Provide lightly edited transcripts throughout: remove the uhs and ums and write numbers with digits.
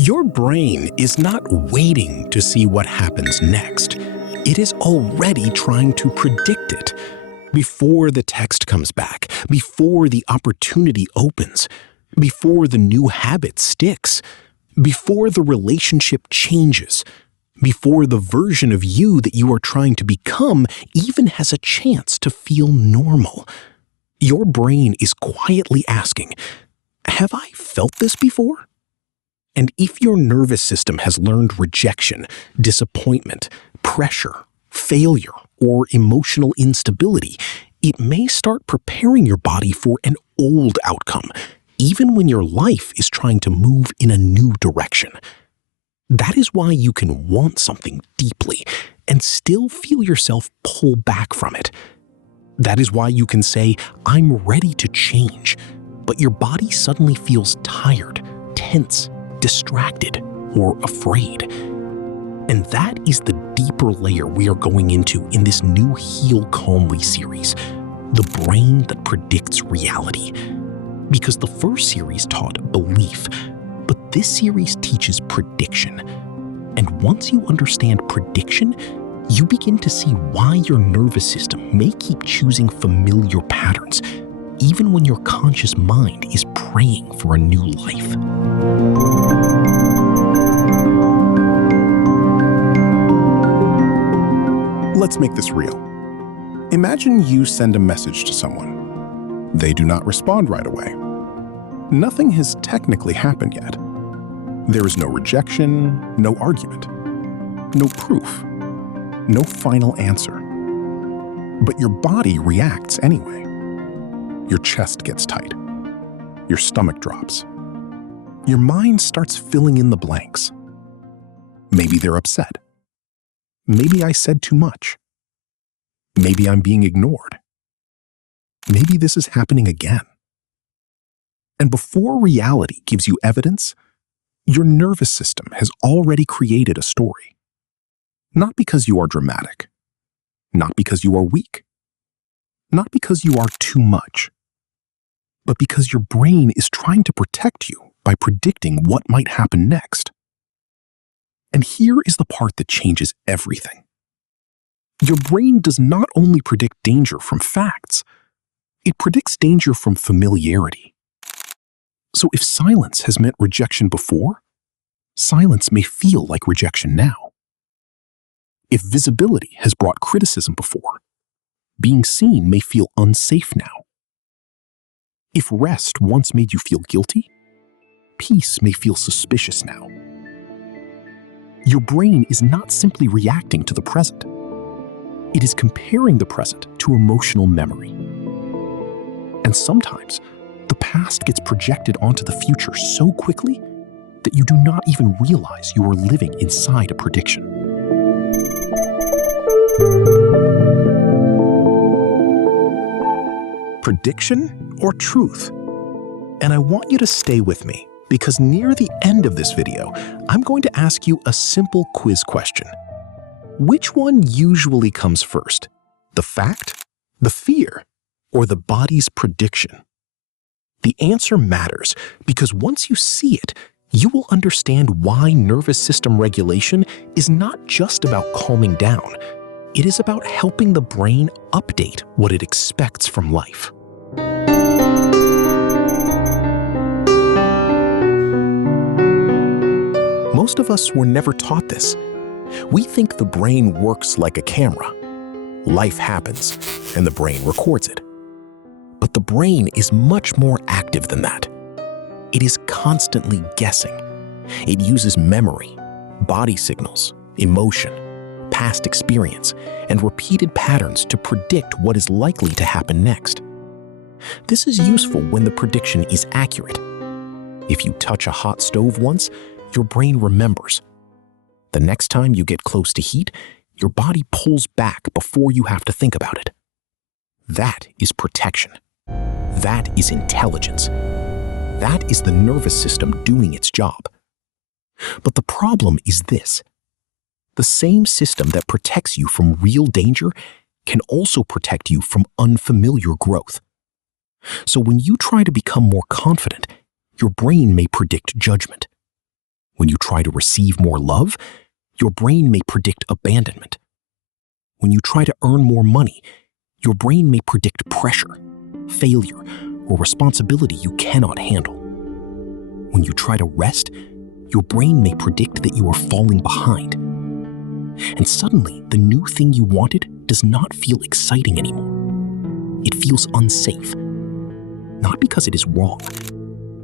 Your brain is not waiting to see what happens next. It is already trying to predict it. Before the text comes back, before the opportunity opens, before the new habit sticks, before the relationship changes, before the version of you that you are trying to become even has a chance to feel normal. Your brain is quietly asking, have I felt this before? And if your nervous system has learned rejection, disappointment, pressure, failure, or emotional instability, it may start preparing your body for an old outcome, even when your life is trying to move in a new direction. That is why you can want something deeply and still feel yourself pull back from it. That is why you can say, I'm ready to change, but your body suddenly feels tired, tense, distracted, or afraid. And that is the deeper layer we are going into in this new Heal Calmly series, the brain that predicts reality. Because the first series taught belief, but this series teaches prediction. And once you understand prediction, you begin to see why your nervous system may keep choosing familiar patterns, even when your conscious mind is praying for a new life. Let's make this real. Imagine you send a message to someone. They do not respond right away. Nothing has technically happened yet. There is no rejection, no argument, no proof, no final answer. But your body reacts anyway. Your chest gets tight. Your stomach drops. Your mind starts filling in the blanks. Maybe they're upset. Maybe I said too much. Maybe I'm being ignored. Maybe this is happening again. And before reality gives you evidence, your nervous system has already created a story. Not because you are dramatic. Not because you are weak. Not because you are too much. But because your brain is trying to protect you by predicting what might happen next. And here is the part that changes everything. Your brain does not only predict danger from facts, it predicts danger from familiarity. So if silence has meant rejection before, silence may feel like rejection now. If visibility has brought criticism before, being seen may feel unsafe now. If rest once made you feel guilty, peace may feel suspicious now. Your brain is not simply reacting to the present. It is comparing the present to emotional memory. And sometimes, the past gets projected onto the future so quickly that you do not even realize you are living inside a prediction. Prediction or truth? And I want you to stay with me, because near the end of this video, I'm going to ask you a simple quiz question. Which one usually comes first? The fact, the fear, or the body's prediction? The answer matters because once you see it, you will understand why nervous system regulation is not just about calming down. It is about helping the brain update what it expects from life. Most of us were never taught this. We think the brain works like a camera. Life happens, and the brain records it. But the brain is much more active than that. It is constantly guessing. It uses memory, body signals, emotion, past experience, and repeated patterns to predict what is likely to happen next. This is useful when the prediction is accurate. If you touch a hot stove once, your brain remembers. The next time you get close to heat, your body pulls back before you have to think about it. That is protection. That is intelligence. That is the nervous system doing its job. But the problem is this. The same system that protects you from real danger can also protect you from unfamiliar growth. So when you try to become more confident, your brain may predict judgment. When you try to receive more love, your brain may predict abandonment. When you try to earn more money, your brain may predict pressure, failure, or responsibility you cannot handle. When you try to rest, your brain may predict that you are falling behind. And suddenly, the new thing you wanted does not feel exciting anymore. It feels unsafe. Not because it is wrong,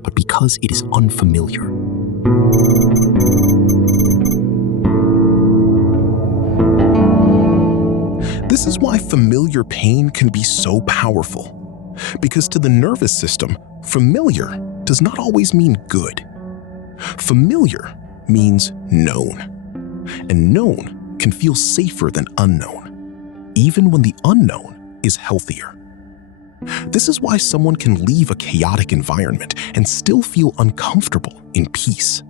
but because it is unfamiliar. This is why familiar pain can be so powerful. Because to the nervous system, familiar does not always mean good. Familiar means known. And known can feel safer than unknown, even when the unknown is healthier. This is why someone can leave a chaotic environment and still feel uncomfortable in peace.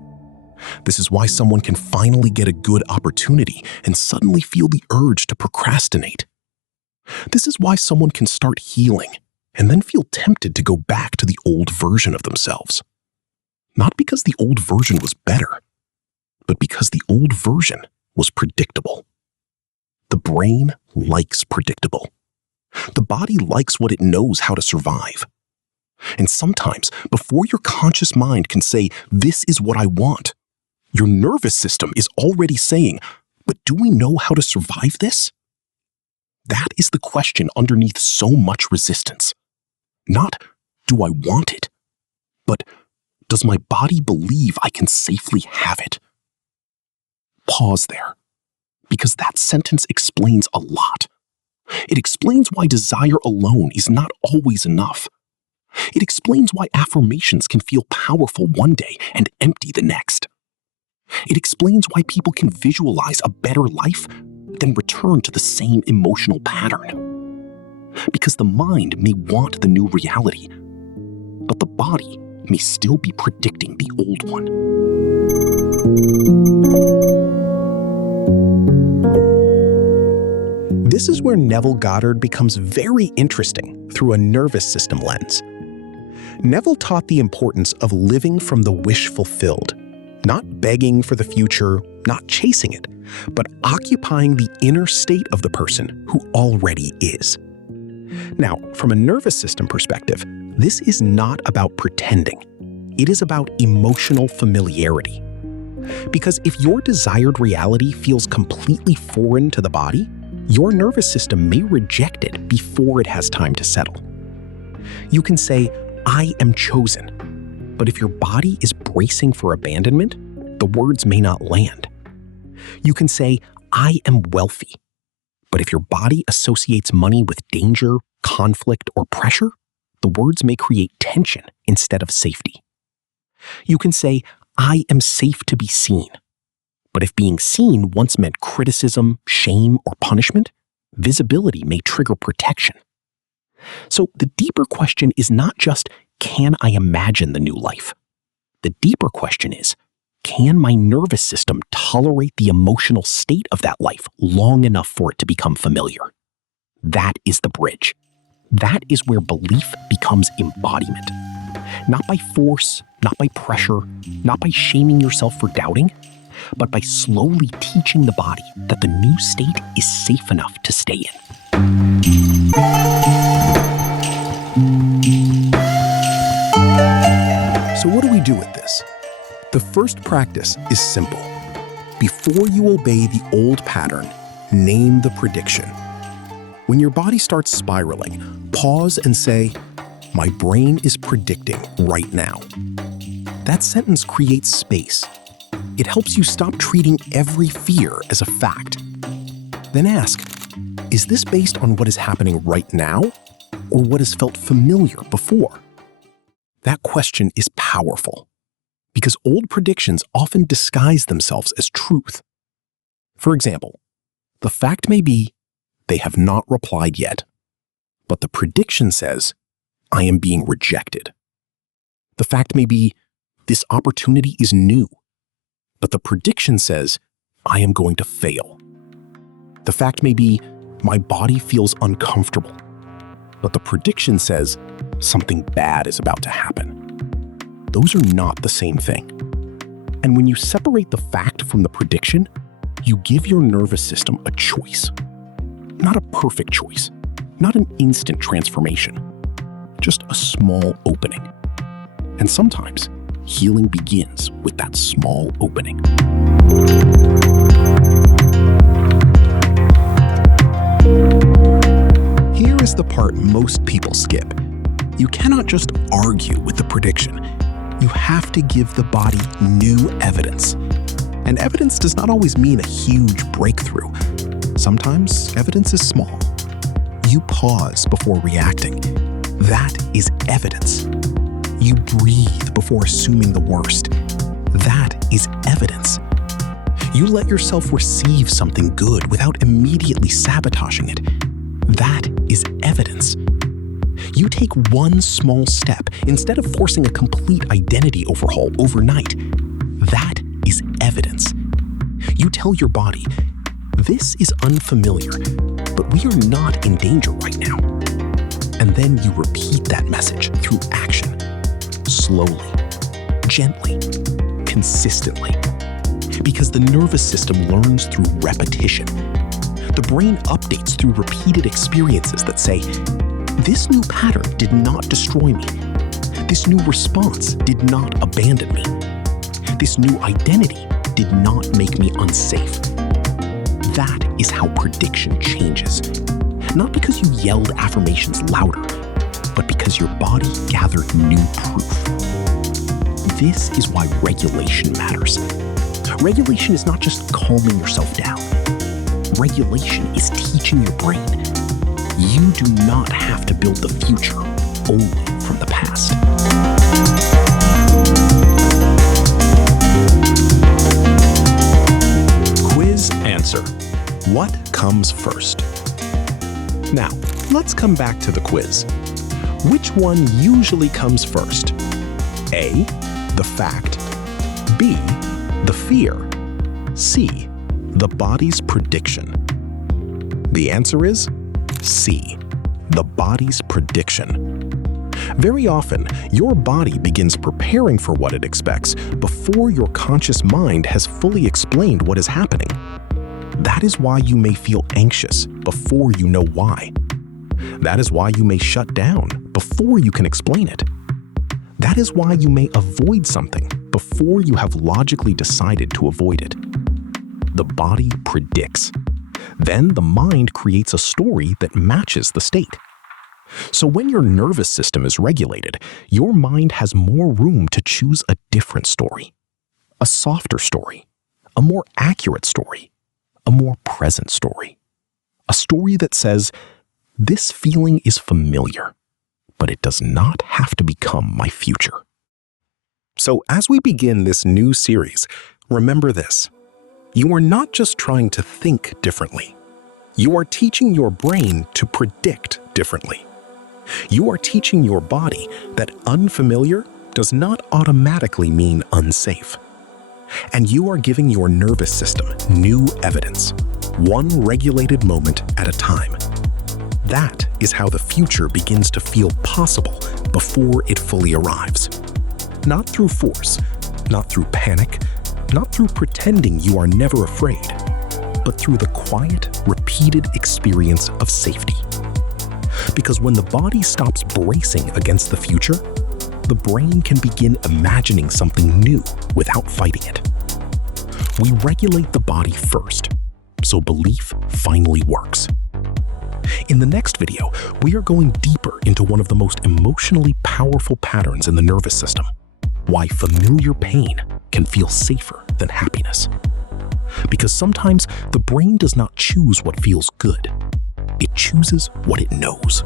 This is why someone can finally get a good opportunity and suddenly feel the urge to procrastinate. This is why someone can start healing and then feel tempted to go back to the old version of themselves. Not because the old version was better, but because the old version was predictable. The brain likes predictable. The body likes what it knows how to survive. And sometimes, before your conscious mind can say, "This is what I want," your nervous system is already saying, "But do we know how to survive this?" That is the question underneath so much resistance. Not, "Do I want it?" but, "Does my body believe I can safely have it?" Pause there, because that sentence explains a lot. It explains why desire alone is not always enough. It explains why affirmations can feel powerful one day and empty the next. It explains why people can visualize a better life, then return to the same emotional pattern. Because the mind may want the new reality, but the body may still be predicting the old one. This is where Neville Goddard becomes very interesting through a nervous system lens. Neville taught the importance of living from the wish fulfilled, not begging for the future, not chasing it, but occupying the inner state of the person who already is. Now, from a nervous system perspective, this is not about pretending. It is about emotional familiarity. Because if your desired reality feels completely foreign to the body, your nervous system may reject it before it has time to settle. You can say, "I am chosen," but if your body is bracing for abandonment, the words may not land. You can say, "I am wealthy," but if your body associates money with danger, conflict, or pressure, the words may create tension instead of safety. You can say, "I am safe to be seen," but if being seen once meant criticism, shame, or punishment, visibility may trigger protection. So the deeper question is not just, can I imagine the new life? The deeper question is, can my nervous system tolerate the emotional state of that life long enough for it to become familiar? That is the bridge. That is where belief becomes embodiment. Not by force, not by pressure, not by shaming yourself for doubting, but by slowly teaching the body that the new state is safe enough to stay in. So what do we do with this? The first practice is simple. Before you obey the old pattern, name the prediction. When your body starts spiraling, pause and say, "My brain is predicting right now." That sentence creates space. It helps you stop treating every fear as a fact. Then ask, is this based on what is happening right now or what has felt familiar before? That question is powerful because old predictions often disguise themselves as truth. For example, the fact may be, they have not replied yet, but the prediction says, I am being rejected. The fact may be, this opportunity is new, but the prediction says, I am going to fail. The fact may be, my body feels uncomfortable, but the prediction says, something bad is about to happen. Those are not the same thing. And when you separate the fact from the prediction, you give your nervous system a choice. Not a perfect choice, not an instant transformation, just a small opening. And sometimes, healing begins with that small opening. Here is the part most people skip. You cannot just argue with the prediction. You have to give the body new evidence. And evidence does not always mean a huge breakthrough. Sometimes evidence is small. You pause before reacting. That is evidence. You breathe before assuming the worst. That is evidence. You let yourself receive something good without immediately sabotaging it. That is evidence. You take one small step instead of forcing a complete identity overhaul overnight. That is evidence. You tell your body, this is unfamiliar, but we are not in danger right now. And then you repeat that message through action, slowly, gently, consistently. Because the nervous system learns through repetition. The brain updates through repeated experiences that say, this new pattern did not destroy me. This new response did not abandon me. This new identity did not make me unsafe. That is how prediction changes. Not because you yelled affirmations louder, but because your body gathered new proof. This is why regulation matters. Regulation is not just calming yourself down. Regulation is teaching your brain. You do not have to build the future only from the past. Quiz answer. What comes first? Now, let's come back to the quiz. Which one usually comes first? A, the fact. B, the fear. C, the body's prediction. The answer is C, the body's prediction. Very often, your body begins preparing for what it expects before your conscious mind has fully explained what is happening. That is why you may feel anxious before you know why. That is why you may shut down before you can explain it. That is why you may avoid something before you have logically decided to avoid it. The body predicts. Then the mind creates a story that matches the state. So when your nervous system is regulated, your mind has more room to choose a different story, a softer story, a more accurate story, a more present story, a story that says, this feeling is familiar, but it does not have to become my future. So as we begin this new series, remember this. You are not just trying to think differently. You are teaching your brain to predict differently. You are teaching your body that unfamiliar does not automatically mean unsafe. And you are giving your nervous system new evidence, one regulated moment at a time. That is how the future begins to feel possible before it fully arrives. Not through force, not through panic, not through pretending you are never afraid, but through the quiet, repeated experience of safety. Because when the body stops bracing against the future, the brain can begin imagining something new without fighting it. We regulate the body first, so belief finally works. In the next video, we are going deeper into one of the most emotionally powerful patterns in the nervous system, why familiar pain can feel safer than happiness. Because sometimes the brain does not choose what feels good. It chooses what it knows.